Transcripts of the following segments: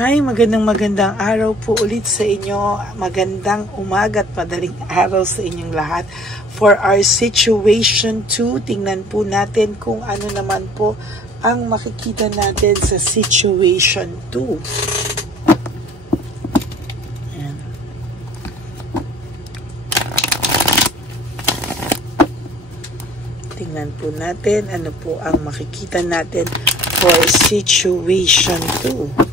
Hi, magandang araw po ulit sa inyo. Magandang umaga at madaling araw sa inyong lahat. For our situation 2, tingnan po natin kung ano naman po ang makikita natin sa situation 2. Ayan. Tingnan po natin ano po ang makikita natin for situation 2.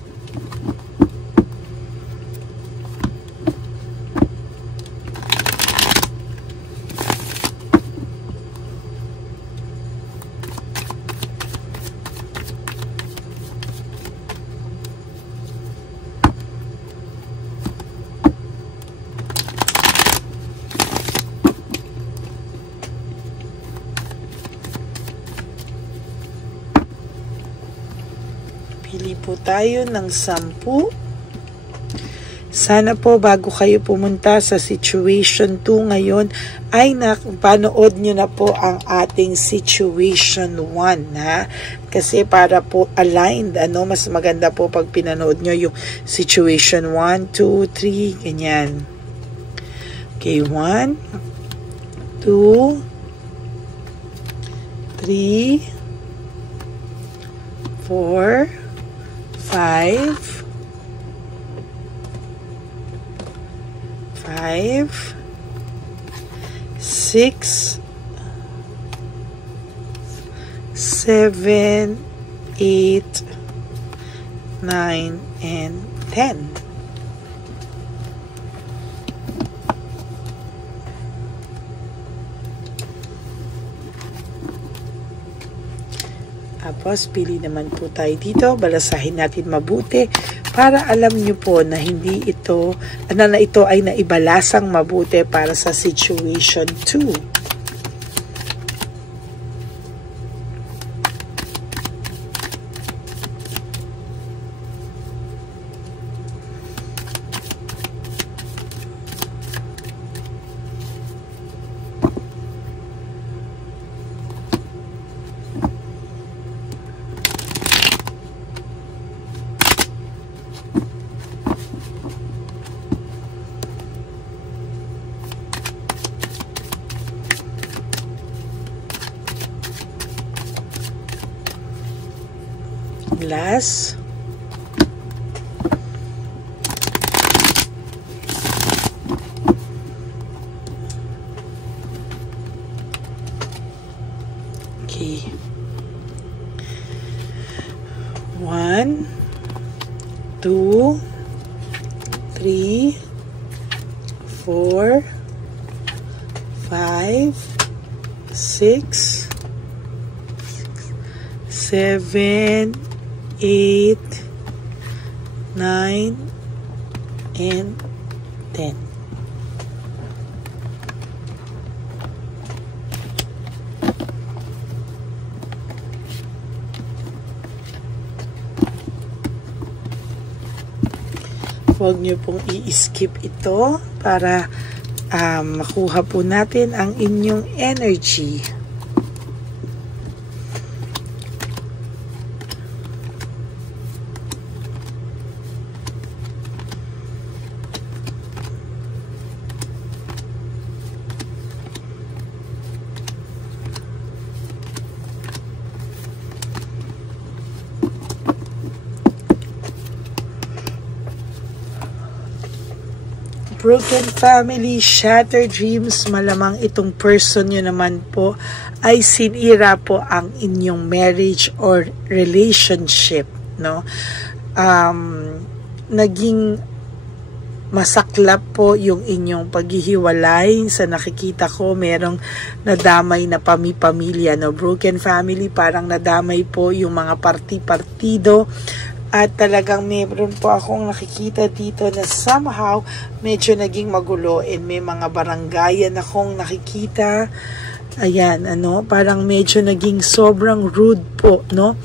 Pili po tayo ng 10. Sana po bago kayo pumunta sa situation 2 ngayon ay napanood nyo na po ang ating situation 1, ha? Kasi para po aligned, mas maganda po pag pinanood nyo yung situation 1, 2, 3, ganyan. Okay, 1, 2, 3, 4, 5, 6, 7, 8, 9, and 10. Tapos, pili naman po tayo dito. Balasahin natin mabuti para alam nyo po na hindi ito, na ito ay naibalasang mabuti para sa situation 2. Last. Okay. 1, 2, 3, 4, 5, 6, 7, 8, 9, and 10. Huwag niyo pong i-skip ito para makuha po natin ang inyong energy. Broken family, shattered dreams, malamang itong person nyo naman po ay sinira po ang inyong marriage or relationship, no? Naging masaklap po yung inyong paghihiwalay. Sa nakikita ko, merong nadamay na pamilya, no? Broken family, parang nadamay po yung mga parti-partido. At talagang meron po akong nakikita dito na somehow medyo naging magulo and may mga barangayan akong nakikita. Ayan, parang medyo naging sobrang rude po, no?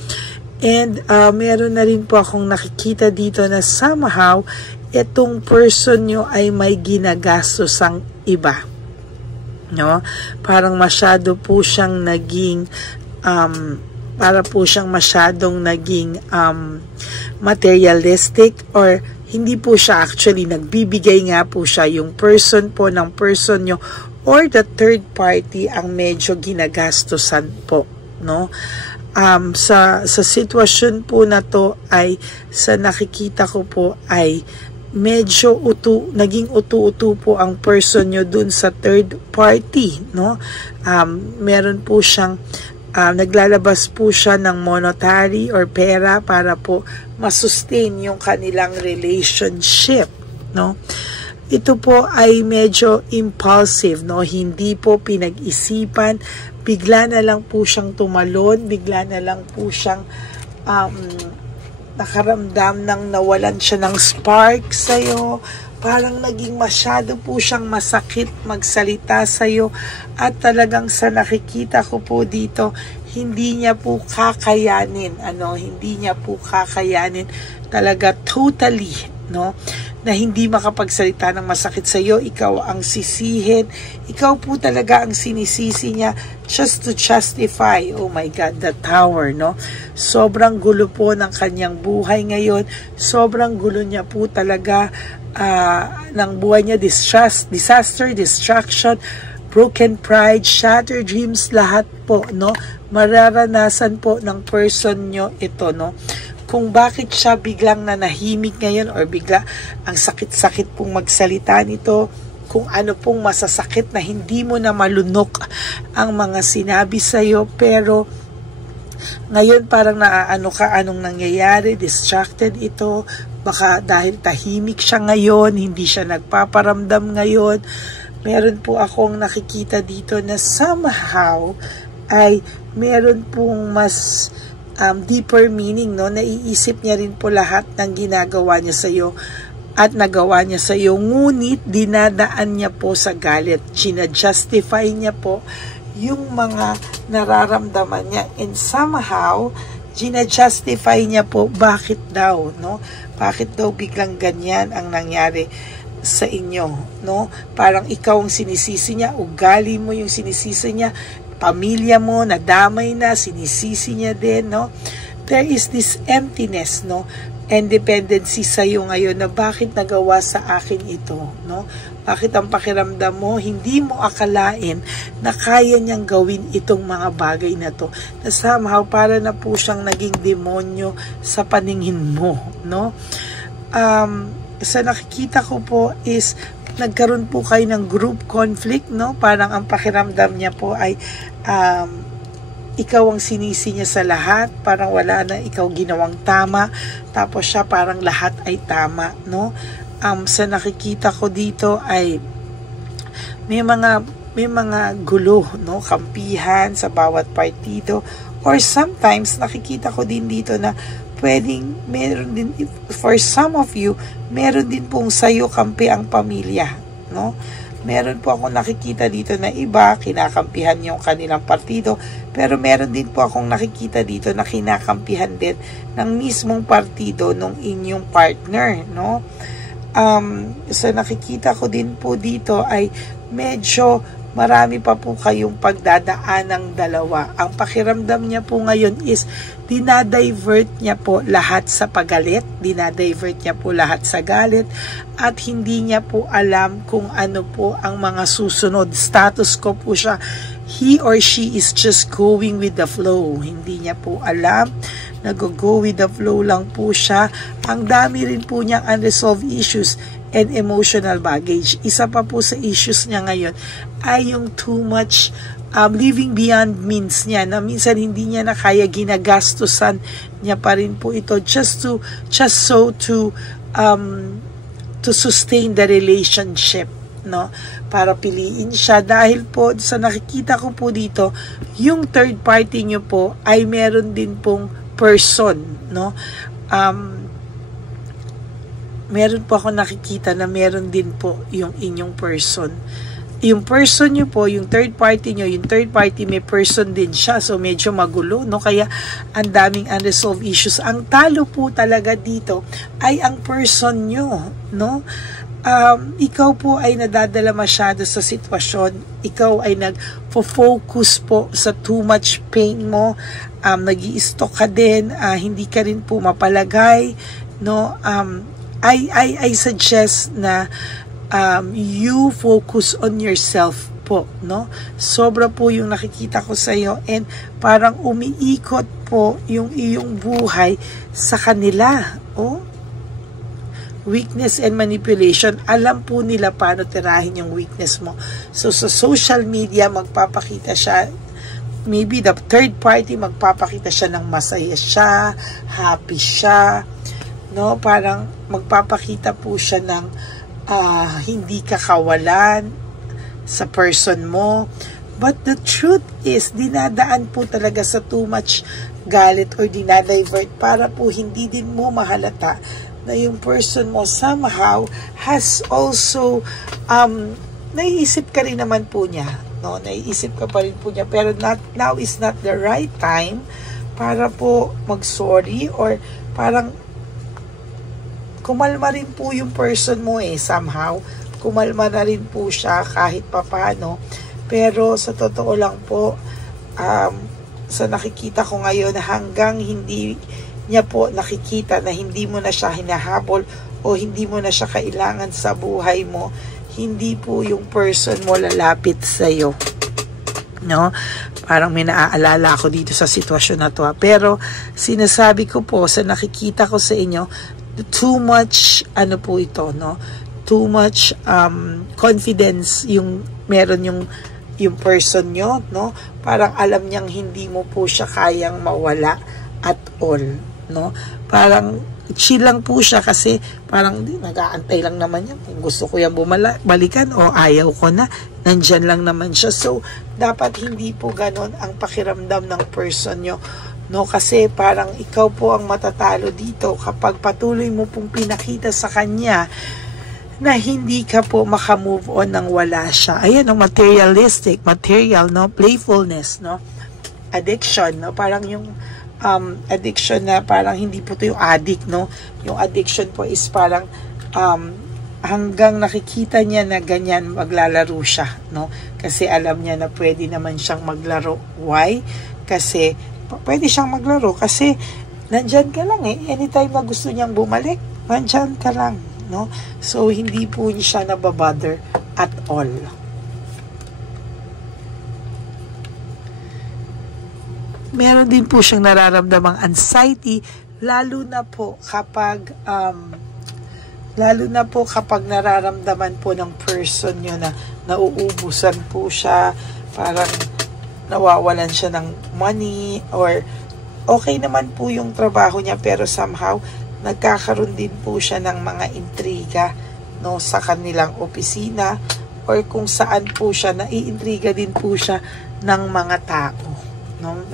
And meron na rin po akong nakikita dito na somehow itong person nyo ay may ginagastos ang iba, no? Parang masyado po siyang naging para po siyang masyadong naging materialistic, or hindi po siya actually nagbibigay, nga po siya yung person po ng person nyo or the third party ang medyo ginagastusan po, no? Sa sitwasyon po na to ay, sa nakikita ko po ay medyo naging utu-utu po ang person nyo dun sa third party, no? Meron po siyang naglalabas po siya ng monetary or pera para po masustain yung kanilang relationship, no? Ito po ay medyo impulsive, no? Hindi po pinag-isipan, bigla na lang po siyang tumalon, bigla na lang po siyang nakaramdam ng nawalan siya ng spark sa'yo. Parang naging masyado po siyang masakit magsalita sa'yo, at talagang sa nakikita ko po dito, hindi niya po kakayanin, hindi niya po kakayanin talaga totally, no? Na hindi makapagsalita ng masakit sa iyo, ikaw ang sisihin, ikaw po talaga ang sinisisi niya just to justify. Oh my God, the Tower, no? Sobrang gulo po ng kanyang buhay ngayon, sobrang gulo niya po talaga ng buhay niya, disaster, distraction, broken pride, shattered dreams, lahat po, no? Mararanasan po ng person nyo ito, no? Kung bakit siya biglang nanahimik ngayon, or bigla ang sakit-sakit pong magsalita nito, kung ano pong masasakit na hindi mo na malunok ang mga sinabi sa'yo, pero ngayon parang naaano ka, anong nangyayari, distracted ito, baka dahil tahimik siya ngayon, hindi siya nagpaparamdam ngayon. Meron po akong nakikita dito na somehow ay meron pong mas deeper meaning, no? Naiisip niya rin po lahat ng ginagawa niya sa iyo at nagawa niya sa iyo, ngunit dinadaan niya po sa galit. Gina-justify niya po yung mga nararamdaman niya, and somehow gina-justify niya po bakit daw, no? Bakit daw biglang ganyan ang nangyari sa inyo, no? Parang ikaw ang sinisisi niya, ugali mo yung sinisisi niya, pamilya mo, nadamay na, sinisisi niya din, no? There is this emptiness, no? And dependency sa iyo ngayon na bakit nagawa sa akin ito, no? Bakit ang pakiramdam mo, hindi mo akalain na kaya niyang gawin itong mga bagay na to. Na somehow, para na po siyang naging demonyo sa paningin mo, no? Sa nakikita ko po is, nagkaroon po kayo ng group conflict, no? Parang ang pakiramdam niya po ay ikaw ang sinisi niya sa lahat, parang wala na ikaw ginawang tama, tapos siya parang lahat ay tama, no? Sa nakikita ko dito ay may mga gulo, no? Kampihan sa bawat partido, or sometimes nakikita ko din dito na pwedeng meron din, for some of you, meron din pong sayo kampi ang pamilya, no? Meron po akong nakikita dito na iba, kinakampihan yung kanilang partido, pero meron din po akong nakikita dito na kinakampihan din ng mismong partido ng inyong partner, no? Sa nakikita ko din po dito ay medyo marami pa po kayong pagdadaan ng dalawa. Ang pakiramdam niya po ngayon is dinadivert niya po lahat sa pagalit, dinadivert niya po lahat sa galit, at hindi niya po alam kung ano po ang mga susunod. Status ko po siya, he or she is just going with the flow. Hindi niya po alam, nag-go with the flow lang po siya. Ang dami rin po niyang unresolved issues and emotional baggage. Isa pa po sa issues niya ngayon ay yung too much living beyond means niya, na minsan hindi niya na kaya, ginagastusan niya pa rin po ito just to sustain the relationship, no? Para piliin siya, dahil po sa nakikita ko po dito, yung third party niyo po ay meron din pong person, no? Meron po ako nakikita na meron din po yung inyong person. Yung person nyo po, yung third party nyo, yung third party may person din siya. So, medyo magulo, no? Kaya, ang daming unresolved issues. Ang talo po talaga dito ay ang person nyo, no? ikaw po ay nadadala masyado sa sitwasyon, ikaw ay nag-focus po sa too much pain mo, nag-i-stock ka din, hindi ka rin po mapalagay, no? I suggest na you focus on yourself po, no? Sobra po yung nakikita ko sa iyo, and parang umiikot po yung iyong buhay sa kanila. Weakness and manipulation. Alam po nila paano tirahin yung weakness mo. So sa social media, magpapakita siya, maybe the third party, magpapakita siya ng masaya siya, happy siya, no? Parang magpapakita po siya ng hindi ka kawalan sa person mo. But the truth is, dinadaan po talaga sa too much galit or dinadivert para po hindi din mo mahalata na yung person mo somehow has also naiisip ka rin naman po niya, no? Naiisip ka pa rin po niya, pero now is not the right time para po mag-sorry, or parang kumalma rin po yung person mo somehow. Kumalma na rin po siya kahit papano. Pero sa totoo lang po, sa nakikita ko ngayon, hanggang hindi niya po nakikita na hindi mo na siya hinahabol o hindi mo na siya kailangan sa buhay mo, hindi po yung person mo lalapit sa iyo, no? Parang may naaalala ako dito sa sitwasyon na to, pero sinasabi ko po sa nakikita ko sa inyo, too much po ito, no? Too much confidence yung meron yung person nyo, no? Parang alam niyang hindi mo po siya kayang mawala at all, no? Parang chill lang po siya kasi parang nag-aantay lang naman niya kung gusto ko yan balikan o ayaw ko na, nandyan lang naman siya. So dapat hindi po ganon ang pakiramdam ng person nyo, no? Kasi parang ikaw po ang matatalo dito kapag patuloy mo pong pinakita sa kanya na hindi ka po makamove on nang wala siya. Ayan, no? Materialistic, material, no? Playfulness, no? Addiction, no? Parang yung addiction na parang hindi po ito yung addict, no? Yung addiction po is parang hanggang nakikita niya na ganyan maglalaro siya, no? Kasi alam niya na pwede naman siyang maglaro. Why? Kasi pwede siyang maglaro kasi nandyan ka lang anytime na gusto niyang bumalik, nandyan ka lang, no? So hindi po siya nababother at all. Meron din po siyang nararamdamang anxiety, lalo na po kapag nararamdaman po ng person nyo na nauubusan po siya, parang nawawalan siya ng money, or okay naman po yung trabaho niya pero somehow nagkakaroon din po siya ng mga intriga, no, sa kanilang opisina, or kung saan po siya naiintriga din po siya ng mga tao, no?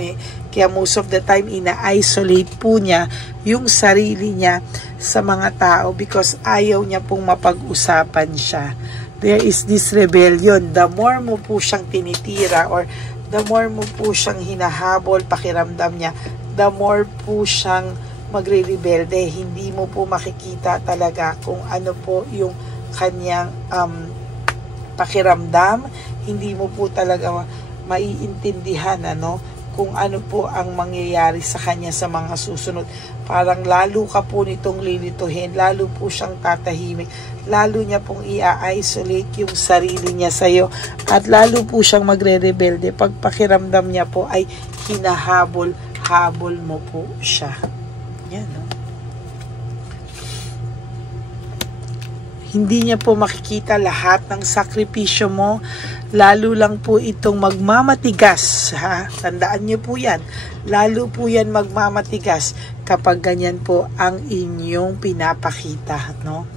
Kaya most of the time ina-isolate po niya yung sarili niya sa mga tao because ayaw niya pong mapag-usapan siya. There is this rebellion. The more mo po siyang tinitira or the more mo po siyang hinahabol, pakiramdam niya, the more po siyang magre-rebelde. Hindi mo po makikita talaga kung ano po yung kanyang pakiramdam. Hindi mo po talaga maiintindihan, kung ano po ang mangyayari sa kanya sa mga susunod. Parang lalo ka po nitong lilituhin, lalo po siyang tatahimik, lalo niya pong i-isolate yung sarili niya sa'yo, at lalo po siyang magre-rebelde pag pakiramdam niya po ay hinahabol-habol mo po siya. Yan, no? Hindi niya po makikita lahat ng sakripisyo mo, lalo lang po itong magmamatigas, ha? Tandaan niyo po yan. Lalo po yan magmamatigas kapag ganyan po ang inyong pinapakita, no?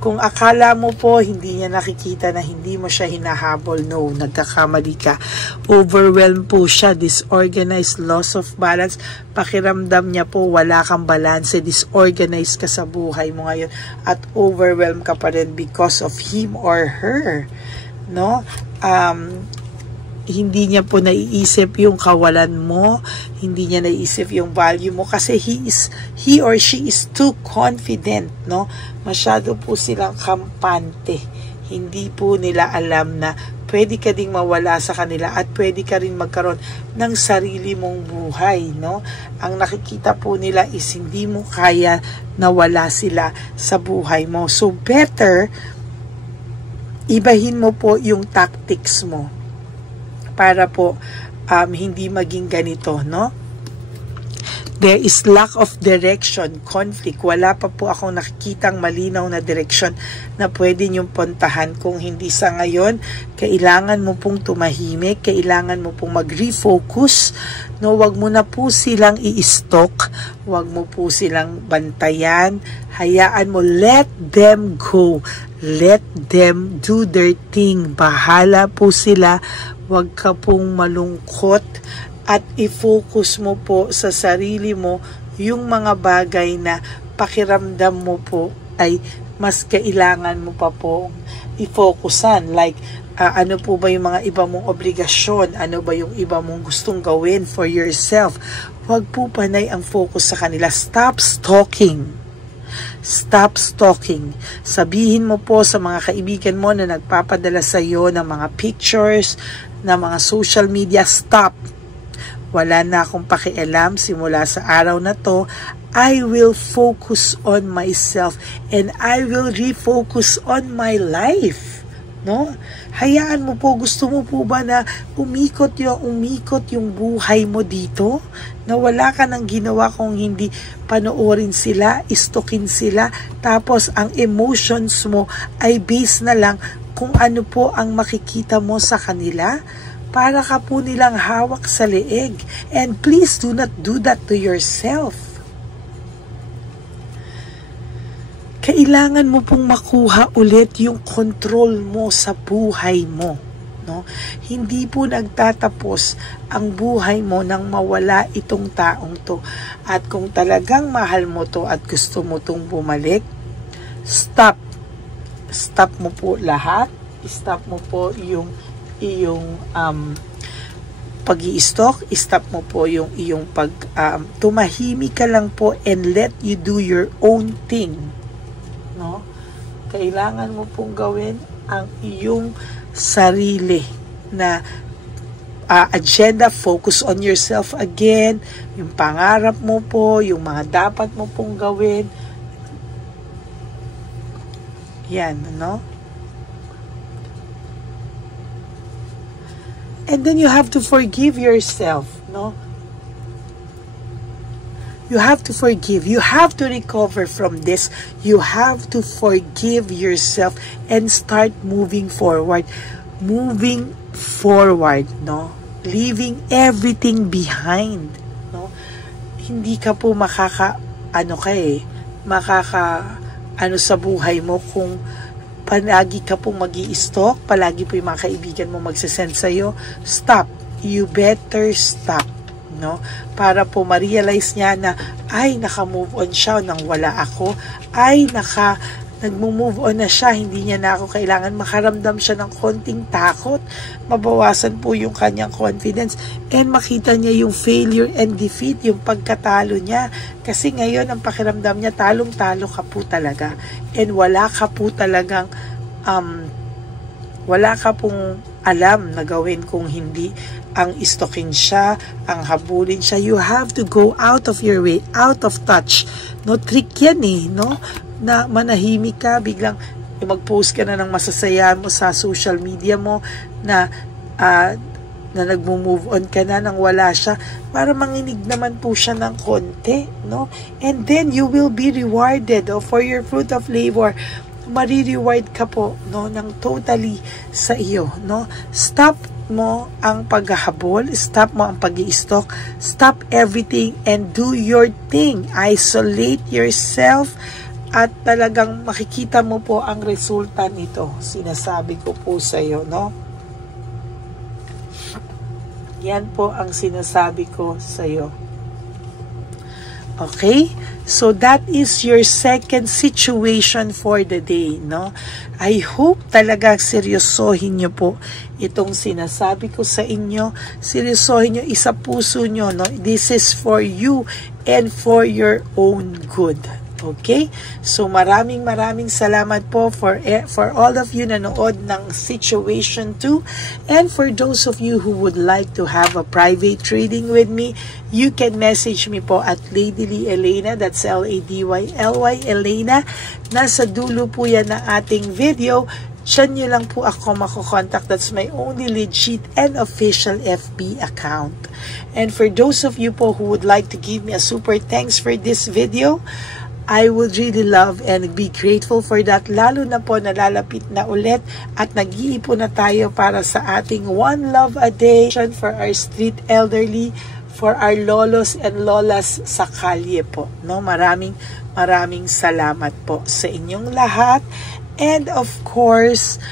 Kung akala mo po hindi niya nakikita na hindi mo siya hinahabol, no, nagkakamali ka. Overwhelmed po siya, disorganized, loss of balance. Pakiramdam niya po wala kang balance, disorganized ka sa buhay mo ngayon at overwhelmed ka pa rin because of him or her, no? hindi niya po naiisip yung kawalan mo, hindi niya naiisip yung value mo kasi he or she is too confident, no? Masyado po silang kampante. Hindi po nila alam na pwede ka ding mawala sa kanila at pwede ka rin magkaroon ng sarili mong buhay, no? Ang nakikita po nila is hindi mo kaya na wala sila sa buhay mo. So better ibahin mo po yung tactics mo para po hindi maging ganito, no? There is lack of direction, conflict. Wala pa po akong nakikitang malinaw na direksyon na pwede niyong puntahan. Kung hindi sa ngayon, kailangan mo pong tumahimik, kailangan mo pong mag-refocus, no? Wag mo na po silang i-stalk, wag mo po silang bantayan, hayaan mo, let them go. Let them do their thing. Bahala po sila. Huwag ka pong malungkot at i-focus mo po sa sarili mo yung mga bagay na pakiramdam mo po ay mas kailangan mo pa po i-focusan. Like, ano po ba yung mga iba mong obligasyon? Ano ba yung iba mong gustong gawin for yourself? Huwag po panay ang focus sa kanila. Stop stalking. Stop stalking. Sabihin mo po sa mga kaibigan mo na nagpapadala sa iyo ng mga pictures, ng mga social media, stop. Wala na akong pakialam simula sa araw na to. I will focus on myself and I will refocus on my life. No? Hayaan mo po, gusto mo po ba na umikot yung buhay mo dito? Na wala ka nang ginawa kung hindi panoorin sila, istokin sila, tapos ang emotions mo ay based na lang kung ano po ang makikita mo sa kanila? Para ka po nilang hawak sa leeg. And please do not do that to yourself. Kailangan mo pong makuha ulit yung control mo sa buhay mo, no? Hindi po nagtatapos ang buhay mo nang mawala itong taong to. At kung talagang mahal mo to at gusto mo tong bumalik, stop. Stop mo po lahat. Stop mo po yung pag-i-stalk, stop mo po yung iyong tumahimik ka lang po and let you do your own thing. No? Kailangan mo pong gawin ang iyong sarili na agenda, focus on yourself again, yung pangarap mo po, yung mga dapat mo pong gawin. Yan, no? And then you have to forgive yourself, no? You have to forgive. You have to recover from this. You have to forgive yourself and start moving forward. Moving forward, no? Leaving everything behind, no? Hindi ka po sa buhay mo kung palagi ka pong mag-i-stalk, palagi po yung mga kaibigan mo magsasend sa'yo. Stop. You better stop. No? Para po ma-realize niya na ay naka-move on siya nang wala ako, ay nag-move on na siya, hindi niya na ako kailangan, makaramdam siya ng konting takot, mabawasan po yung kanyang confidence, and makita niya yung failure and defeat, yung pagkatalo niya, kasi ngayon ang pakiramdam niya talong-talo ka po talaga, and wala ka po talagang wala ka pong alam na gawin kung hindi ang istokin siya, ang habulin siya. You have to go out of your way, out of touch. No, trick yan no? Na manahimik ka, biglang mag-post ka na ng masasaya mo sa social media mo na nag-move on ka na nang wala siya, para manginig naman po siya ng konti, no? And then you will be rewarded for your fruit of labor. Mari-reward ka po, no, ng totally sa iyo, no? Stop mo ang paghahabol, stop mo ang pag-i-stalk, stop everything and do your thing. Isolate yourself at talagang makikita mo po ang resulta nito. Sinasabi ko po sa iyo, no? Yan po ang sinasabi ko sa iyo. Okay? So that is your second situation for the day, no? I hope talaga seryosohin nyo po itong sinasabi ko sa inyo. Seryosohin nyo, isa puso nyo, no? This is for you and for your own good. Okay? So maraming salamat po for all of you na nanood ng Situation 2. And for those of you who would like to have a private reading with me, you can message me po at Ladyly Elena, that's LADYLY Elena. Nasa dulo po yan ng ating video. Diyan nyo lang po ako makokontak. That's my only legit and official FB account. And for those of you po who would like to give me a super thanks for this video, I would really love and be grateful for that. Lalo na po nalalapit na ulit at nag-iipon na tayo para sa ating One Love a Day for our street elderly, for our lolos and lolas sa kalye po. No? Maraming salamat po sa inyong lahat. And of course,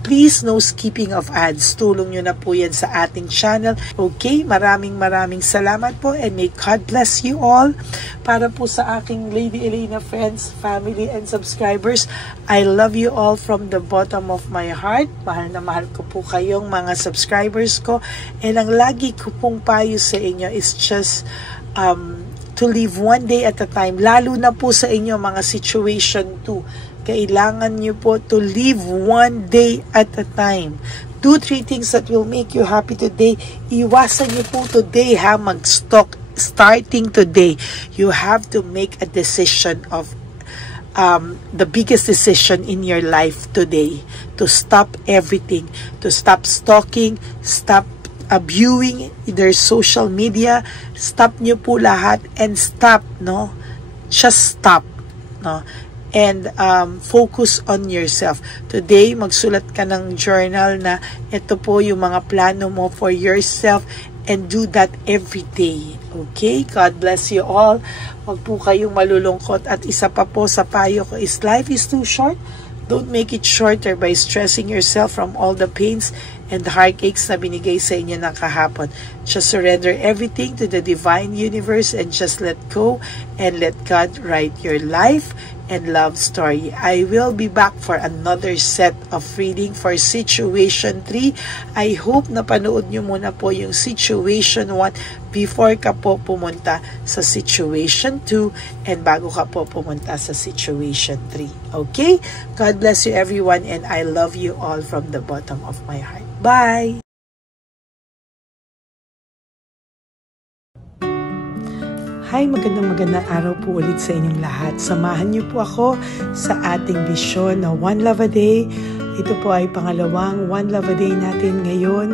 please no skipping of ads. Tulong nyo na po yan sa ating channel. Okay, maraming salamat po and may God bless you all. Para po sa aking Lady Elena friends, family, and subscribers, I love you all from the bottom of my heart. Mahal na mahal ko po kayong mga subscribers ko. And ang lagi ko pong payo sa inyo is just to live one day at a time. Lalo na po sa inyo mga Situation 2. Kailangan nyo po to live one day at a time. Do 3 things that will make you happy today. Iwasan nyo po today mag-stock. Starting today, you have to make a decision of the biggest decision in your life today. To stop everything. To stop stalking. Stop viewing their social media. Stop nyo po lahat and stop, no? Just stop, no? And focus on yourself. Today, magsulat ka ng journal na ito po yung mga plano mo for yourself and do that every day. Okay? God bless you all. Huwag po kayong malulungkot. At isa pa po sa payo ko is life is too short. Don't make it shorter by stressing yourself from all the pains and the heartaches na binigay sa inyo ng kahapon. Just surrender everything to the divine universe and just let go and let God write your life and love story. I will be back for another set of reading for Situation 3. I hope na panood nyo muna po yung Situation 1 before ka po pumunta sa Situation 2 and bago ka po pumunta sa Situation 3. Okay? God bless you everyone and I love you all from the bottom of my heart. Bye! Hi, magandang araw po ulit sa inyong lahat. Samahan niyo po ako sa ating vision na One Love a Day. Ito po ay pangalawang One Love a Day natin ngayon.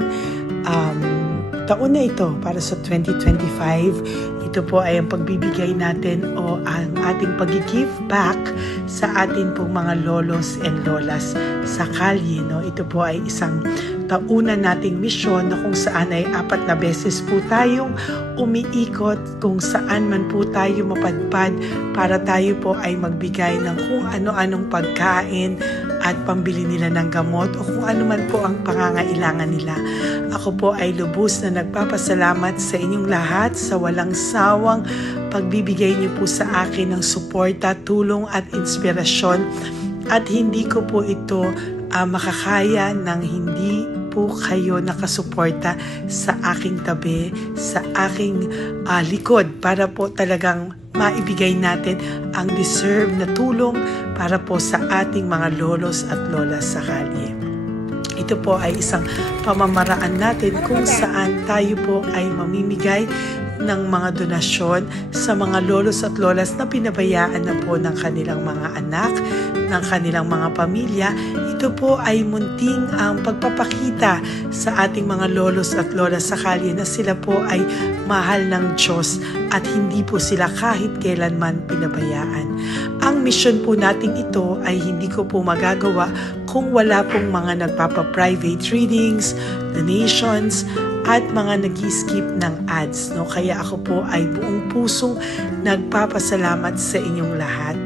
Taon na ito para sa 2025. Ito po ay ang pagbibigay natin o ang ating pag-give back sa atin pong mga lolos and lolas sa kalye. No? Ito po ay isang taunan nating misyon na kung saan ay 4 na beses po tayong umiikot kung saan man po tayo mapadpad para tayo po ay magbigay ng kung ano-anong pagkain at pambili nila ng gamot o kung ano man po ang pangangailangan nila. Ako po ay lubos na nagpapasalamat sa inyong lahat sa walang sawang pagbibigay niyo po sa akin ng suporta, tulong at inspirasyon at hindi ko po ito makakaya ng hindi po kayo nakasuporta sa aking tabi, sa aking likod para po talagang maibigay natin ang deserve na tulong para po sa ating mga lolos at lolas sa kalye. Ito po ay isang pamamaraan natin kung saan tayo po ay mamimigay ng mga donasyon sa mga lolos at lolas na pinabayaan na po ng kanilang mga anak, ng kanilang mga pamilya. Ito po ay munting ang pagpapakita sa ating mga lolos at lolas sa kalye na sila po ay mahal ng Diyos at hindi po sila kahit kailanman pinabayaan. Ang mission po nating ito ay hindi ko po magagawa kung wala pong mga nagpapa-private readings, donations, at mga nag-skip ng ads. No? Kaya ako po ay buong pusong nagpapasalamat sa inyong lahat.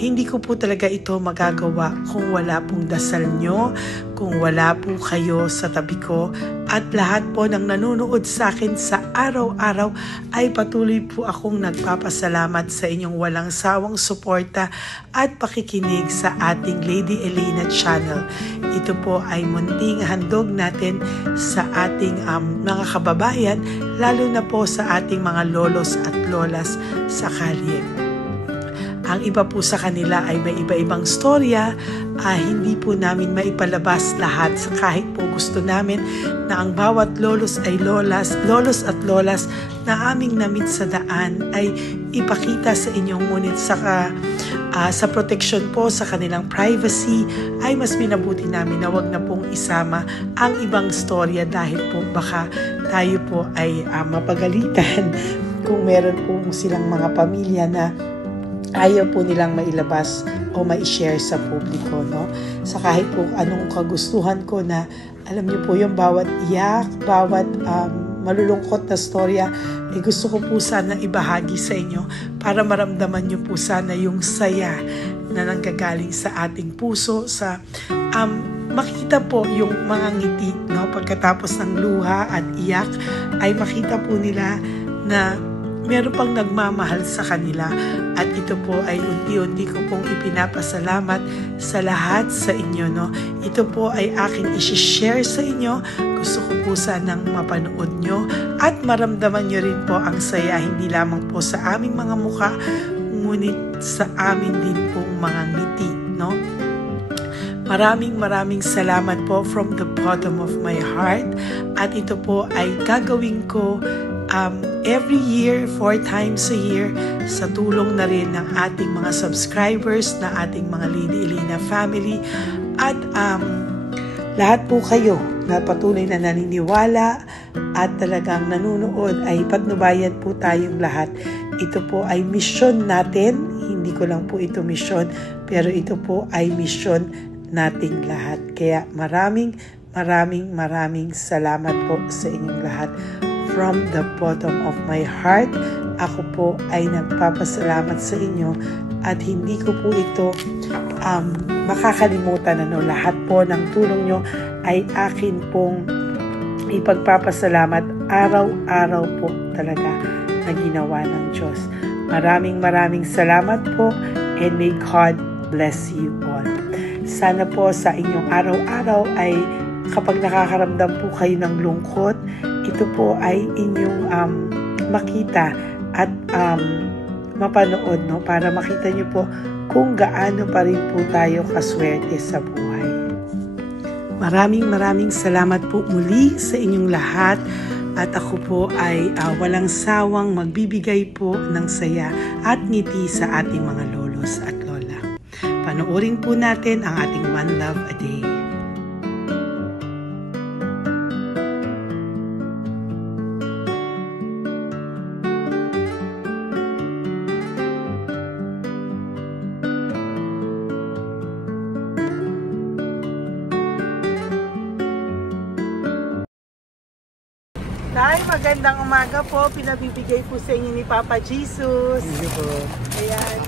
hindi ko po talaga ito magagawa kung wala pong dasal nyo, kung wala po kayo sa tabi ko, at lahat po ng nanonood sa akin sa araw-araw ay patuloy po akong nagpapasalamat sa inyong walang sawang suporta at pakikinig sa ating Lady Elena channel. Ito po ay munting handog natin sa ating mga kababayan, lalo na po sa ating mga lolos at lolas sa kalye. Ang iba po sa kanila ay may iba-ibang storya, hindi po namin maipalabas lahat kahit po gusto namin na ang bawat lolos at lolas na aming namit sa daan ay ipakita sa inyo, ngunit sa protection po sa kanilang privacy ay mas minabuti namin na wag na pong isama ang ibang storya dahil po baka tayo po ay mapagalitan kung meron po silang mga pamilya na ayaw po nilang mailabas o ma-share sa publiko, no? Sa kahit po anong kagustuhan ko na, alam niyo po yung bawat iyak, bawat malulungkot na storya, gusto ko po sana ibahagi sa inyo para maramdaman niyo po sana yung saya na nanggagaling sa ating puso, sa makita po yung mga ngiti, no? Pagkatapos ng luha at iyak ay makita po nila na meron pang nagmamahal sa kanila, at ito po ay unti-unti ko pong ipinapasalamat sa lahat sa inyo, no? Ito po ay aking i-share sa inyo. Gusto ko po sanang mapanood nyo at maramdaman nyo rin po ang saya, hindi lamang po sa aming mga muka, ngunit sa amin din pong mga ngiti, no? Maraming salamat po from the bottom of my heart, at ito po ay gagawin ko every year, 4 times a year, sa tulong na rin ng ating mga subscribers, na ating mga Lady Elena family, at lahat po kayo na patuloy na naniniwala at talagang nanonood, ay patnubayan po tayong lahat. Ito po ay mission natin, hindi ko lang po ito mission, pero ito po ay mission nating lahat. Kaya maraming salamat po sa inyong lahat. From the bottom of my heart, ako po ay nagpapasalamat sa inyo, at hindi ko po ito makakalimutan. Lahat po ng tulong nyo ay akin pong ipagpapasalamat araw-araw po talaga na ginawa ng Diyos. Maraming salamat po, and may God bless you all. Sana po sa inyong araw-araw ay kapag nakakaramdam po kayo ng lungkot, ito po ay inyong makita at mapanood, no? Para makita nyo po kung gaano pa rin po tayo kaswerte sa buhay. Maraming salamat po muli sa inyong lahat, at ako po ay walang sawang magbibigay po ng saya at ngiti sa ating mga lolos at lola. Panoorin po natin ang ating One Love a Day. Nay, magandang umaga po. Pinabibigay po sa inyo ni Papa Jesus. Thank you po. Ayan.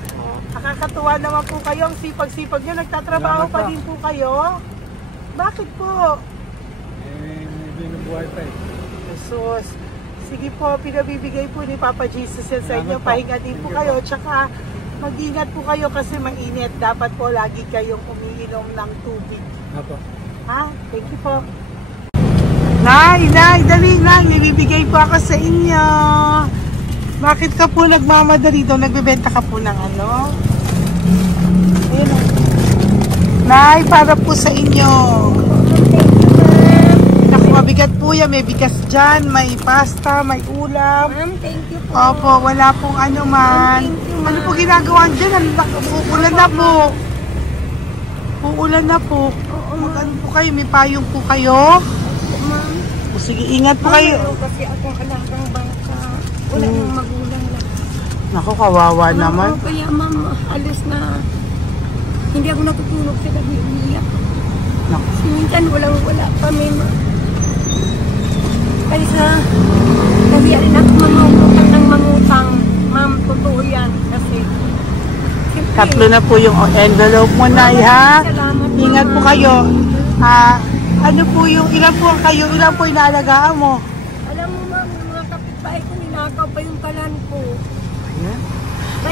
Nakakatuwa naman po kayo. Ang sipag-sipag nyo. Nagtatrabaho pa din po kayo. Bakit po? Medyo nabuhay pa eh. Jesus. Sige po, pinabibigay po ni Papa Jesus yan sa inyo. Pahinga din po kayo. Tsaka mag-ingat po kayo kasi mainit. Dapat po lagi kayong umiinom ng tubig. Apo. Ha? Thank you po. Nay, dali na, nilibigay po ako sa inyo. Bakit ka po nagmamadali daw? Nagbebenta ka po ng ano? Ayun. Nay, para po sa inyo. Naku, mabigat po yan. May bigas dyan, may pasta, may ulam. Ma'am, thank you po. Opo, wala pong ano man. Ano po ginagawa dyan? Uulan na po. Uulan na po. Mag-ano po kayo? May payong po kayo? Ma'am. O sige, ingat po kayo. Kasi akong alagang bangka. Wala nang magulang na. Naku, kawawa naman. Kaya ma'am, alis na. Hindi ako natutulog sa gabi. Umiyak. Naku. Minsan wala kami. Kaysa nahiya rin ako mangutang ng mangutang. Ma'am, totoo yan. Kasi Tatlo na po yung envelope mo, Nay, ha? Salamat, Ingat po kayo. Ano po yung, ilan po kayo, ilan po inaalagaan mo? Alam mo, ma'am, yung mga kapitbahay ko, ninakaw pa yung kalan ko. Ayan.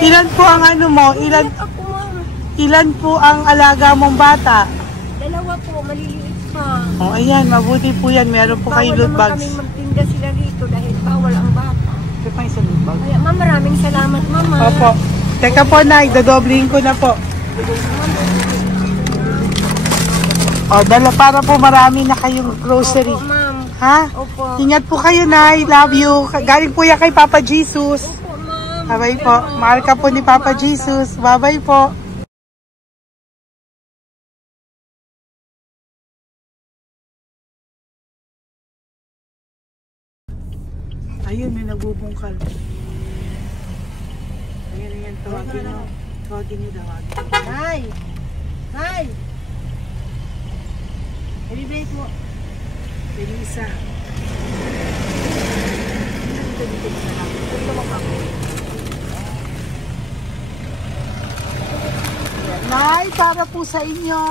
Ilan po ang ano mo? Ilan ako, ma'am. Ilan po ang alaga mong bata? Dalawa po, maliliit pa. Oh, ayan, mabuti po yan. Meron po kayo loot Bawal naman bags. kaming magtinda sila rito dahil bawal ang bata. Ito pa yung sa loot bag. Kaya, ma'am, maraming salamat, mama. Opo. Teka po, Nay, dodoblihin ko na po. O, dala para po marami na kayong grocery. Opo, ma'am. Ha? Opo. Ingat po kayo, Nay. Love you. Galing po yan kay Papa Jesus. Opo, ma'am. Bye-bye po. Mahal ka po ni Papa Jesus. Bye-bye po. Ayun, may nagbubungkal. Ayan, tawagin mo. Tawagin niyo daw. Nay! Nay! Ibibigay mo. Elisa. Nay, para po sa inyo.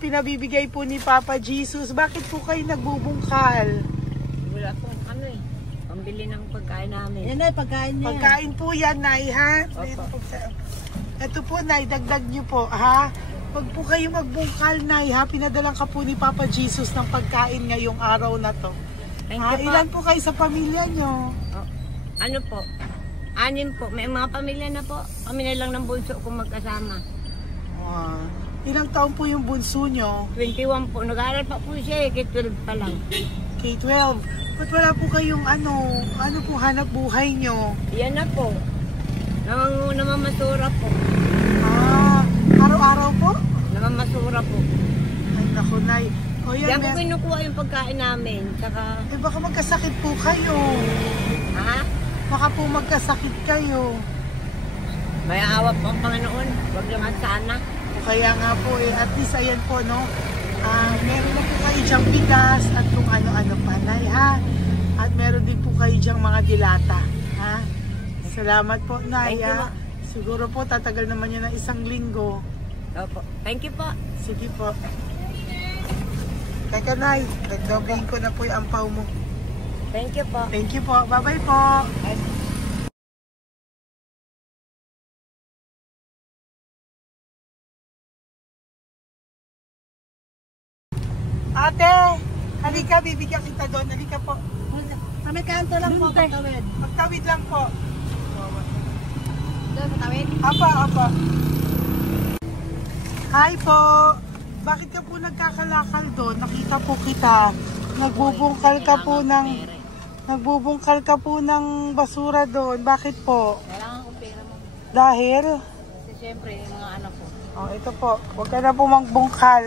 Pinabibigay po ni Papa Jesus. Bakit po kayo nagbubungkal? Wala po, ano eh. Pambili ng pagkain namin. Yan ay pagkain niya. Pagkain po yan, Nay, ha? Ito po, Nay, dagdag niyo po, ha? Pag po kayo magbungkal, Nay, ha? Pinadalang ka po ni Papa Jesus ng pagkain ngayong araw na to. Thank you po. Ilan po kayo sa pamilya nyo? Oh, ano po? 6 po. May mga pamilya na po. Kami na lang ng bunso kung magkasama. Ilang taon po yung bunso nyo? 21 po. Nag-aaral pa po siya eh. K-12 pa lang. K-12. Ba't wala po kayong ano po hanap buhay nyo? Yan na po. Namamasura po. Araw-araw po? Namamasura po. Ay, naku, Nay. O yan, Diyan po kinukuha yung pagkain namin. Saka, baka magkasakit po kayo. ha? Baka po magkasakit kayo. May awa po ang Panginoon. Huwag naman sana. O kaya nga po, at least ayan po, no? Meron na po kayo diyang bigas at kung ano-ano pa, Nay, ha? At meron din po kayo diyang mga dilata, ha? Salamat po, Nay, Thank you, ha? Siguro po, tatagal naman yan ng 1 linggo. Opo. Thank you po. Sige po. Teka, Nay, nagdobling ko na po yung ampaw mo. Thank you po. Thank you po. Bye-bye po. Ate, halika, bibigyan kita doon. Halika po. Sa may kanto lang po, patawid. Magtawid lang po. Doon, patawid. Apa. Hi po. Bakit ka po nagkakalakal doon? Nakita po kita. Nagbubungkal ka po ng basura doon. Bakit po? Kailangan ko pera mo. Dahil? Kasi syempre, yung mga anak ko. Oh, ito po. Huwag ka na po magbungkal.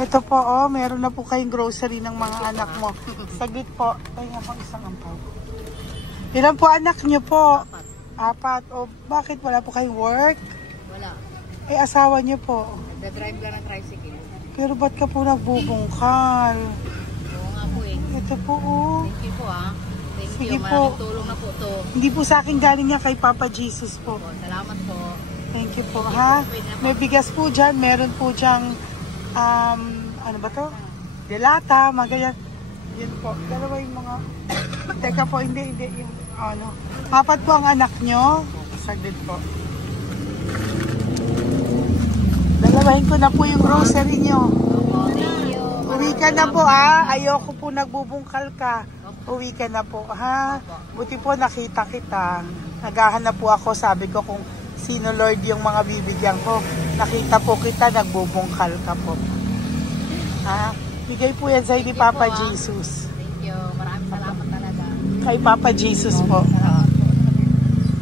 Ito po, meron na po kayong grocery ng mga anak mo. Saglit po. Ay, nga pang isang ampaw. Ilan po anak niyo po? 4. O, bakit wala po kayong work? Wala. Asawa niyo po. Nagda-drive ka ng tricycle. Pero ba't ka po nagbubungkal? Oo nga po eh. Ito po, oh. Thank you po ah. Thank Sige you. po. Maraming tulong na po to. Hindi po sa akin galing niya kay Papa Jesus po. Salamat po. Thank you po, ha? May bigas po dyan. Meron po dyang, ano ba to? Delata, magayan. Yan po. Dalawa yung mga... Teka po, hindi. Yung, 4 po ang anak nyo. Saglit po. Dalawahin ko na po yung grocery nyo. Uwi ka na po, ha? Ayoko po nagbubungkal ka. Uwi ka na po, ha? Buti po nakita kita. Naghahanap po ako, sabi ko kung sino Lord yung mga bibigyan ko. Nakita po kita, nagbubungkal ka po. Ha? Bigay po yan sa'yo ni Papa Jesus. Thank you. Maraming salamat talaga. Kay Papa Jesus po.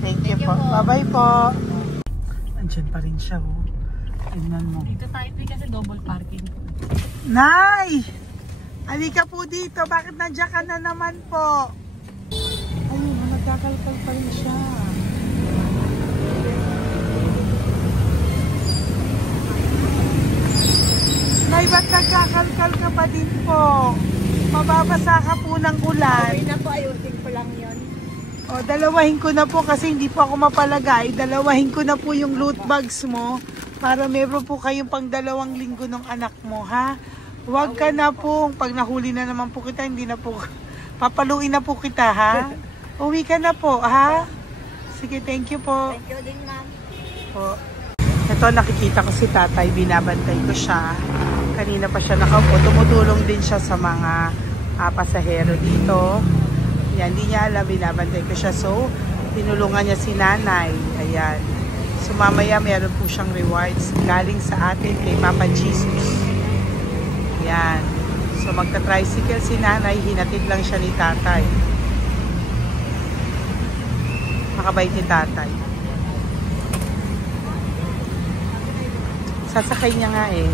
Thank you po. Bye-bye po. Andyan pa rin siya, oh. Tingnan mo. Dito tayo kasi double parking. Nay! Halika po dito. Bakit nandiyan ka na naman po? Ayun, nagkakalkal pa rin siya. Nay, ba't nagkakalkal ka pa din po? Mababasa ka po ng ulan. Okay na po, ayusin ko lang yun. O, dalawahin ko na po kasi hindi po ako mapalagay. Dalawahin ko na po yung loot bags mo para meron po kayong pang 2 linggo ng anak mo, ha? Huwag ka na po. Pag nahuli na naman po kita, hindi na po, papaluin na po kita, ha? Uwi ka na po, ha? Sige, thank you po. Thank you din, ma'am. Po. Ito, nakikita ko si tatay, binabantay ko siya. Kanina pa siya nakaupo. Tumutulong din siya sa mga pasahero dito. Yan, hindi niya alam, binabantay ko siya. So, tinulungan niya si nanay. Ayan. So, mamaya meron po siyang rewards galing sa atin kay Papa Jesus. Ayan. So, magta-tricycle si nanay. Hinatid lang siya ni tatay. Makabait ni tatay. Sasakay niya nga eh.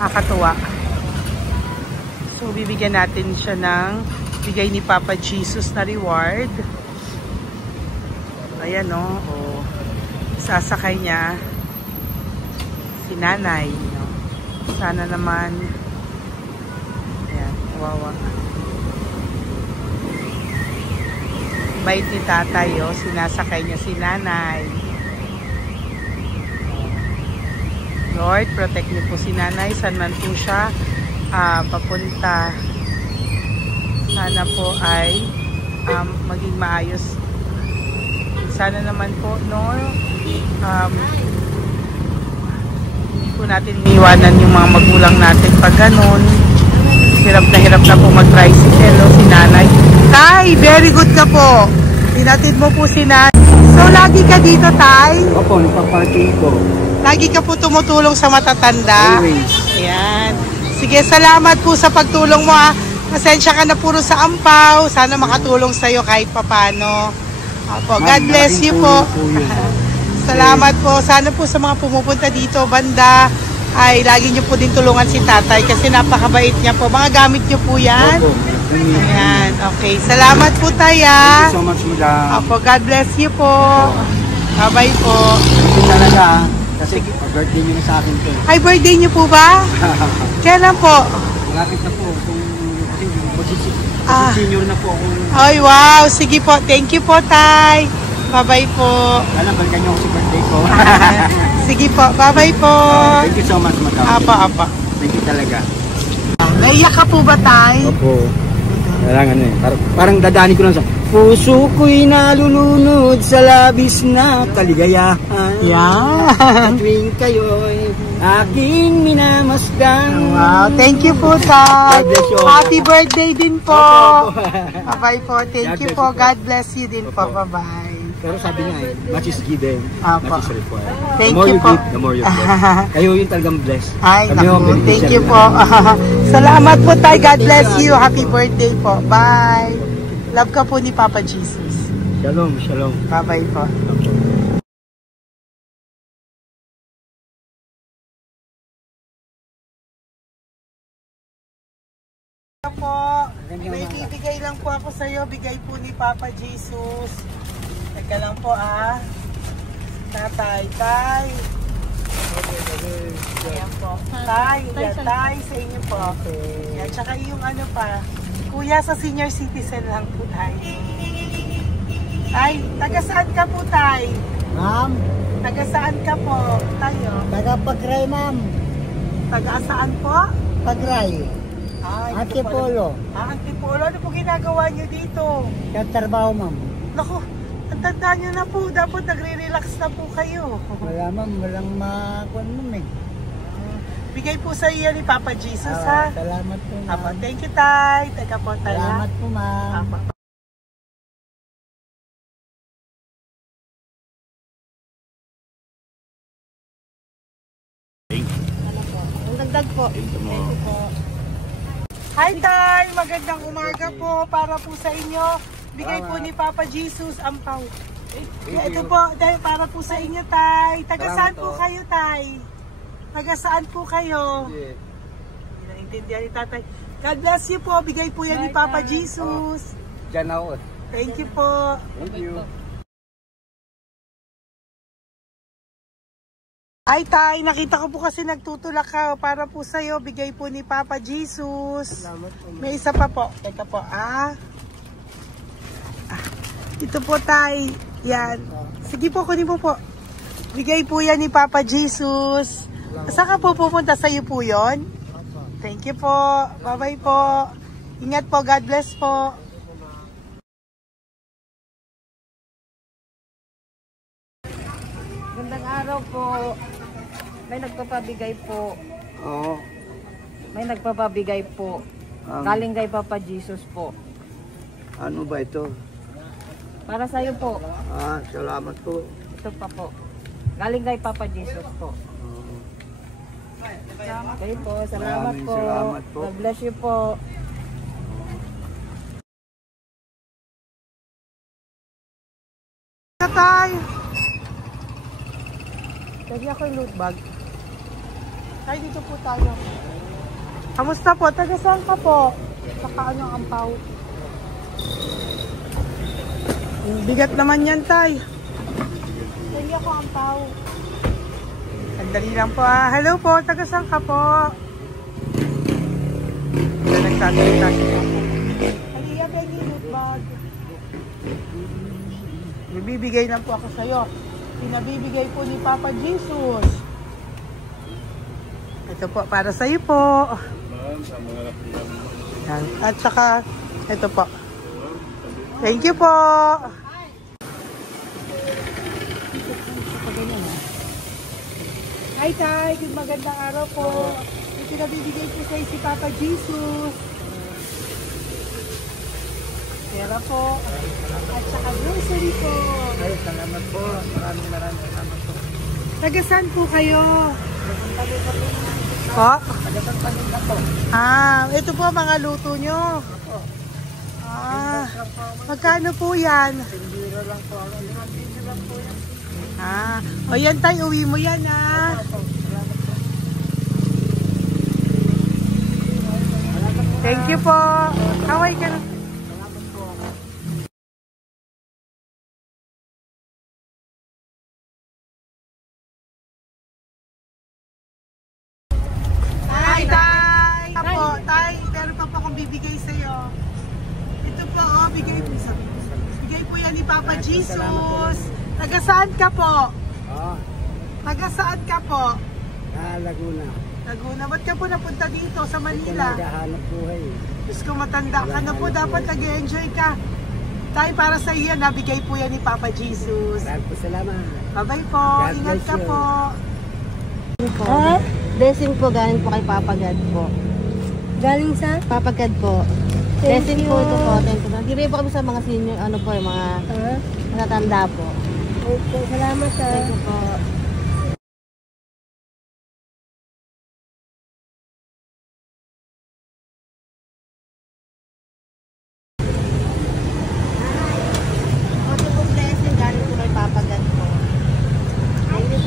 Nakakatuwa. So, bibigyan natin siya ng bigay ni Papa Jesus na reward. Ayan o. Oh. Sasakay niya si nanay. No? Sana naman. Ayan. Wawa. Bait ni tatay o. Sinasakay niya si nanay. Lord, protect niyo po si nanay. Saan man po siya papunta. Sana po ay maging maayos. Sana naman po, no? Hindi po natin iwanan yung mga magulang natin pag ganun. Hirap na po mag-tricycle, no? Si nanay. Tay, very good ka po. Tinatid mo po si nanay. So, lagi ka dito, Tay? Opo, nagpa-parking ko. Lagi ka po tumutulong sa matatanda. Always. Ayan. Sige, salamat po sa pagtulong mo, ha. Pasensya ka na puro sa ampaw. Sana makatulong sa'yo kahit papano. Opo, God bless you po. Salamat po. Sana po sa mga pumupunta dito, banda, ay lagi nyo po din tulungan si tatay kasi napakabait niya po. Mga gamit nyo po yan. Ayan, okay. Salamat po, Taya. Thank you so much, madam. Opo, God bless you po. Bye-bye po. Thank you talaga. Kasi birthday nyo na sa akin to. Ay, birthday nyo po ba? Kailan po? Malapit na po. Kasi senior na po ako. Ay, wow. Sige po. Thank you po, Tay. Bye-bye po. Sana balikan nyo ako sa birthday ko. Sige po. Bye-bye po. Thank you so much, madam. Apa. Thank you talaga. Naiyak ka po ba, Tay? Opo. Kailangan eh. Parang dadaanin ko lang sa puso ko'y nalulunod sa labis na kaligayahan. Yan. Tuwing kayo'y aking minamasdan. Wow. Thank you po, Tay. God bless you. Happy birthday din po. Opo. Bye-bye po. Thank you po. God bless you din po. Bye-bye. Pero sabi nga eh, much is given, Apo. much is required. Thank The more you you po. give, the more you bless. Kayo yung talagang blessed. Ay, Kami yung naku. Thank beneficiary you na. po. Salamat po, Tay. God bless you. Happy birthday po. Bye. Love ka po ni Papa Jesus. Shalom, shalom. Bye-bye po. Po, may bibigay lang po ako sa iyo, bigay po ni Papa Jesus. Teka lang po Tatay, Tay. Ayan po. Tay, yan, Tay, sa inyo po. Yan, tsaka yung ano pa, Kuya sa senior citizen lang po, Tay. Tay, taga saan ka po, Tay? Ma'am, Taga saan ka po, Tayo? taga Pagray, ma'am. Taga saan po? Pagray. Ay, Antipolo. Antipolo. Ano po ginagawa niyo dito? Nagtrabaho, ma'am. Naku, ang tanda nyo na po. Dapat nagre-relax na po kayo. Wala, ma'am. Walang makuha, ma'am eh. Bigay po sa iyo ni Papa Jesus, ha? Salamat po, Apo, ma'am. thank you, Tay. Teka po, Tay. Salamat po, ma'am. Apo. Ang dagdag po. Thank you po. Hi, Tay. Magandang umaga po para po sa inyo. Bigay po ni Papa Jesus ang pau. Ito po, Tay, para po sa inyo, Tay. Taga saan po kayo, Tay? Taga saan po kayo? Hindi naintindihan ni Tatay. God bless you po. Bigay po yan ni Papa Jesus. Diyan ako. Thank you po. Thank you. Ay, Tay, nakita ko po kasi nagtutulak ka para po sa'yo. Bigay po ni Papa Jesus. May isa pa po. Teka po, Ito po tay. Yan. Sige po, kunin po po. Bigay po yan ni Papa Jesus. Saan ka po pupunta? Sa'yo po yun? Thank you po. Bye-bye po. Ingat po. God bless po. Gandang araw po. May nagpapabigay po. Oo. May nagpapabigay po. Galing kay Papa Jesus po. Ano ba ito? Para sa iyo po. Salamat po. Ito pa po. Galing kay Papa Jesus po. Okay po. Salamat Maraming po. salamat po. God bless you po. Tay! Lagi ako yung loot bag. Tay, dito po tayo. Kamusta po? Taga saan ka po? Saka ano ang ampaw? Bigat naman yan, tay. Lagi ako ampaw. Sandali lang po ah. Hello po, taga saan ka po? Nagsasalita siya. Halika, Benny, loot bag. Bibigay na po ako sa'yo. Pinabibigay po ni Papa Jesus. Ito po, para sa'yo po. Yan. At saka, ito po. Thank you po. Hi, Tay. Good magandang araw po. May pinabibigay po sa'yo si Papa Jesus. Pera po. At saka grocery po. Ay, salamat po. Maraming salamat po. Taga saan po kayo? Po? Ito po mga luto nyo. Magkano po yan? O yan tayo, uwi mo yan Thank you po. Kaway ka na. Tay, meron pa po akong bibigay sa'yo. Ito po, bigay po yan ni Papa Jesus. Taga saan ka po? Taga saan ka po? Laguna. Laguna. Ba't ka po napunta dito sa Manila? Naghahanap buhay. Diyos ko, matanda ka na po. Dapat nag-enjoy ka. Tay, para sa iyo, nabigay po yan ni Papa Jesus. Maraming po salamat. Bye-bye po. Ingat ka po. Blessing po galing po kay Papa God po. Galing sa? Papa God po. Blessing po ito po. Thank you. Nagdibay po kami sa mga senior, ano po, yung mga matatanda po. Okay, salamat sa. Thank you po. Ito po blessing galing po kay Papa God po.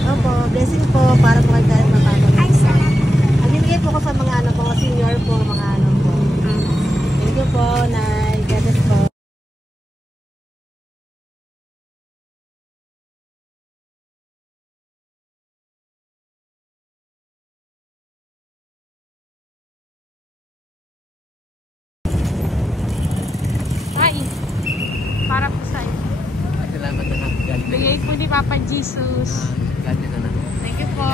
Opo, blessing po para po kay galing Papa God. Ay, salamat. Nagbibigay po ko sa mga ano po, mga senior po, mga ano po. Thank you po, Nay. God bless po. Ay, para po sa iyo. Salamat na lang. Bigay po ni Papa Jesus. Gati na lang. Thank you po.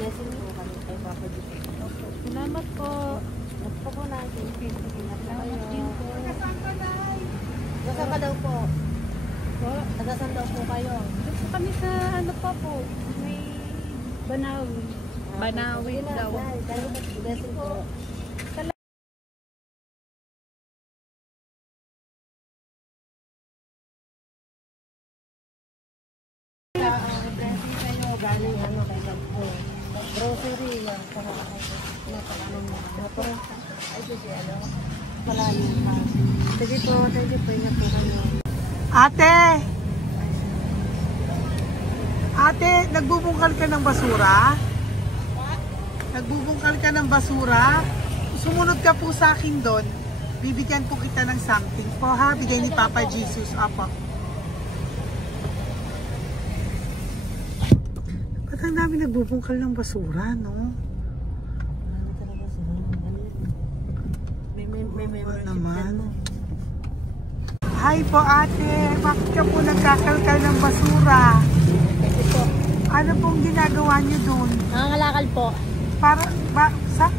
Blessing po kami kay Papa Jesus. Salamat po. Ito po natin. Salamat din po. Nasaan ka daw po? Po. Nasaan daw po kayo? Gusto kami sa ano pa po. May Banawi. Banawi daw. Blessing po. Blessing kayo. Galing ano kay Papa. Grocery yan. Napakano mo. Ay, sige, ano? Maraming pa. Sige po, thank you po. Ingat po kayo. Ate, nagbubungkal ka ng basura? Nagbubungkal ka ng basura? Sumunod ka po sa akin doon. Bibigyan po kita ng something po ha. Bigay ni Papa Jesus. Apo. Ba't ang dami nagbubungkal ng basura, no? Marami talaga may membership naman. dyan. Hi po ate, bakit ka po nagkakalkal ng basura? Kasi po, Ano pong ginagawa niyo dun? nangangalakal po.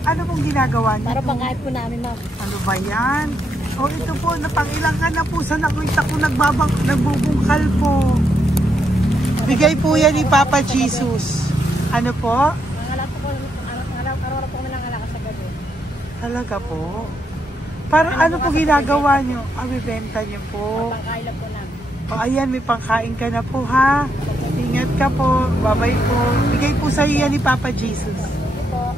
Ano pong ginagawa niyo? Para pangkain po namin, ma'am. Ano ba yan? O ito po, napangilang ka na po sa nakita ko nagbubungkal po. Bigay po yan ni Papa Jesus. Ano po? Nangangalakal po, araw-araw po kami nangangalakal sa gabi. Talaga po? Para ano po ginagawa niyo? Bibenta niyo po. Pangkain lang po namin. O ayan, may pangkain ka na po ha. Ingat ka po. Bye-bye po. Bigay po sa iyo yan ni Papa Jesus. Ito po.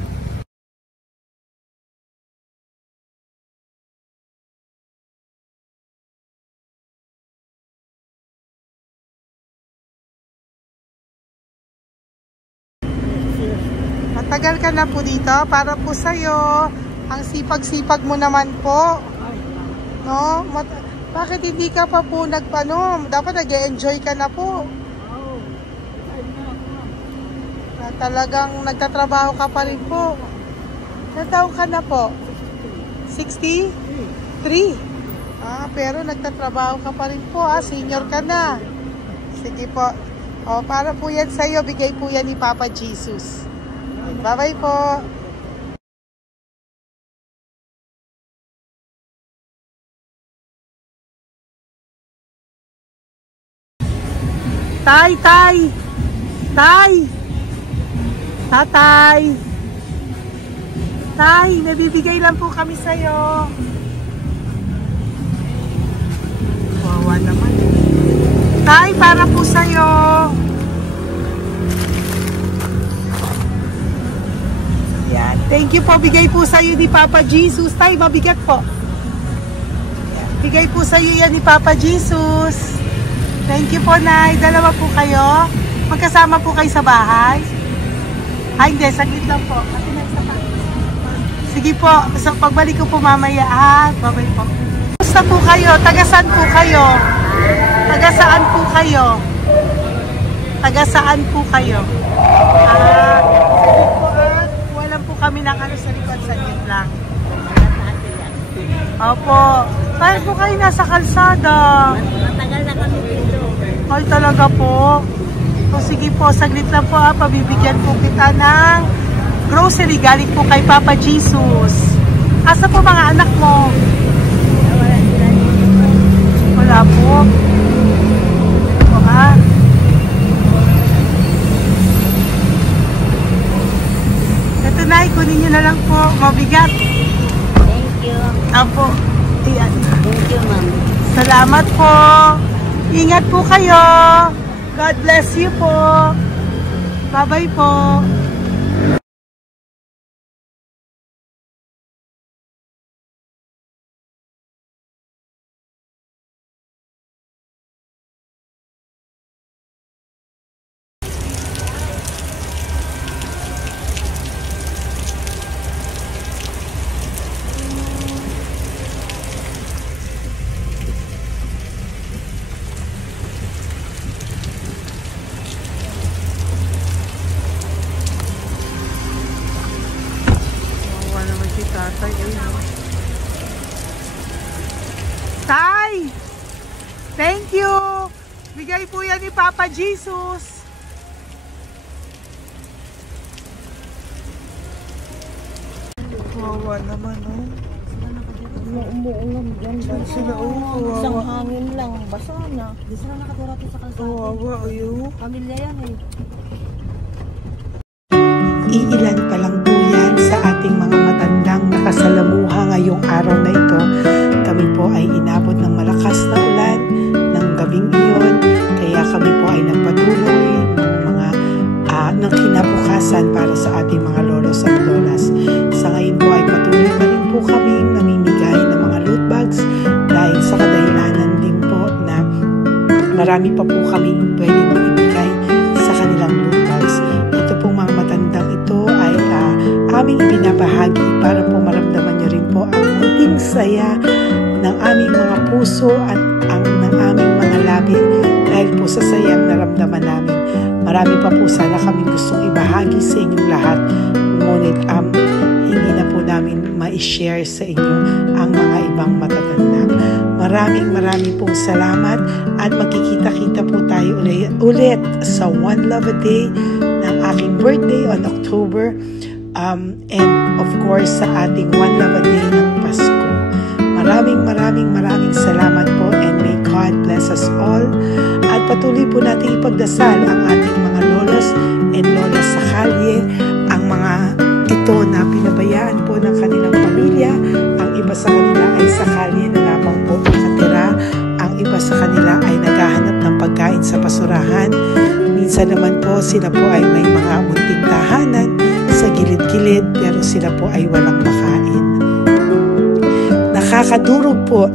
Matagal ka na po dito. Para po sa'yo. Ang sipag-sipag mo naman po. No? Bakit hindi ka pa po nagpanom? Dapat nag-enjoy ka na po. Na talagang nagtatrabaho ka pa rin po. Ilang taon ka na po? 63? Pero nagtatrabaho ka pa rin po. Senior ka na. Sige po. Para po yan sa'yo. Bigay po yan ni Papa Jesus. Bye-bye po. Tay! Tatay! Tay, nabibigay lang po kami sa'yo. Wawa naman. Tay, para po sa'yo. Yan. Thank you po. Bigay po sa'yo ni Papa Jesus. Tay, mabigat po. Yan. Bigay po sa'yo yan ni Papa Jesus. Thank you po, Nay. Dalawa po kayo. Magkasama po kayo sa bahay. Hindi. Saglit lang po. Sige po. So, pagbalik ko po mamaya. Bye-bye po. Basta po kayo? Taga-saan po kayo? Taga-saan po kayo? Taga-saan po kayo? Sige po, walang po kami ng sa likod. Saglit lang. Opo. Bakit po kayo nasa kalsada? Matagal na kami dito. Ay, talaga po. O sige po, saglit lang po pabibigyan po kita ng grocery galing po kay Papa Jesus. Asa po mga anak mo? Wala po. O Ito na, kunin nyo na lang po. Mabigat. Thank you. Apo. Iyan. Thank you, ma'am. Salamat po. Ingat po kayo. God bless you po. Bye-bye po. Tay! Thank you! Bigay po yan ni Papa Jesus. Wawa naman, oh. Umuulan dyan. Saan sila, oh? Isang Wawa. hangin lang. Basa na. Di sila nakatira sa kalsada. Wawa, oh. Pamilya yan eh. Iilan pa lang po yan sa ating mga matandang nakasalamuha ngayong araw na ito. Kami po ay inabot ng malakas na ulan ng gabing iyon. Kaya kami po ay nagpatuloy ng kinabukasan para sa ating mga lolos at lolas. Sa ngayon po ay patuloy pa rin po kami namimigay ng mga loot bags dahil sa kadahilanan din po na marami pa po kami pwedeng maibigay sa kanilang loot bags. Ito pong mga matandang ito ay aming ibinabahagi para po maramdaman nyo rin po ang munting saya ng aming mga puso at ng aming mga labi dahil po sa sayang naramdaman namin. Marami pa po sana kaming gustong ibahagi sa inyong lahat, ngunit hindi na po namin ma-share sa inyo ang mga ibang matatanda. Maraming pong salamat at magkikita-kita po tayo ulit sa One Love a Day ng aking birthday on October and of course sa ating One Love a Day ng Pasko. Maraming salamat po and may God bless us all. At patuloy po natin ipagdasal ang ating mga lolos and lolas sa kalye, ang mga ito na pinabayaan po ng kanilang pamilya. Ang iba sa kanila ay sa kalye na lamang po nakatira. Ang iba sa kanila ay naghahanap ng pagkain sa basurahan. Minsan naman po sila po ay may mga munting tahanan sa gilid-gilid pero sila po ay walang makain. Nakakadurog po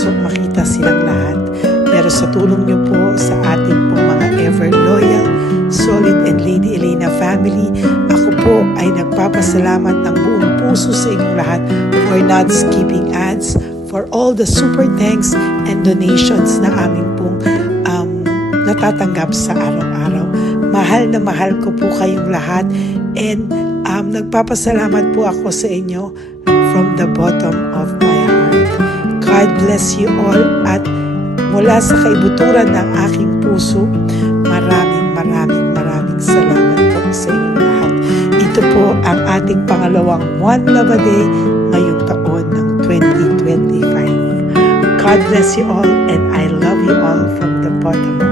puso makita silang lahat. Pero sa tulong niyo po sa ating pong mga ever loyal, solid and Lady Elena family, ako po ay nagpapasalamat ng buong puso sa inyong lahat for not skipping ads, for all the super thanks and donations na aming pong natatanggap sa araw-araw. Mahal na mahal ko po kayong lahat, and nagpapasalamat po ako sa inyo from the bottom of my heart. God bless you all, at mula sa kaibuturan ng aking puso, maraming salamat po sa inyong lahat. Ito po ang ating pangalawang One Love a Day ngayong taon ng 2025. God bless you all, and I love you all from the bottom of my heart.